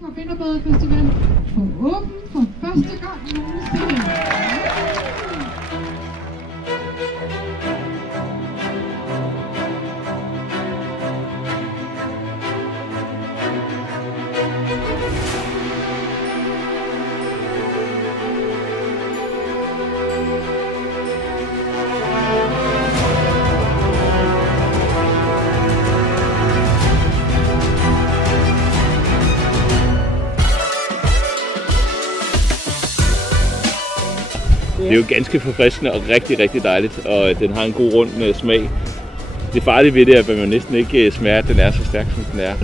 Karbinerbade Festival på åben for første gang nogensinde. Det er jo ganske forfriskende og rigtig, rigtig dejligt, og den har en god rund smag. Det farlige ved det er, at man næsten ikke smager, at den er så stærk, som den er.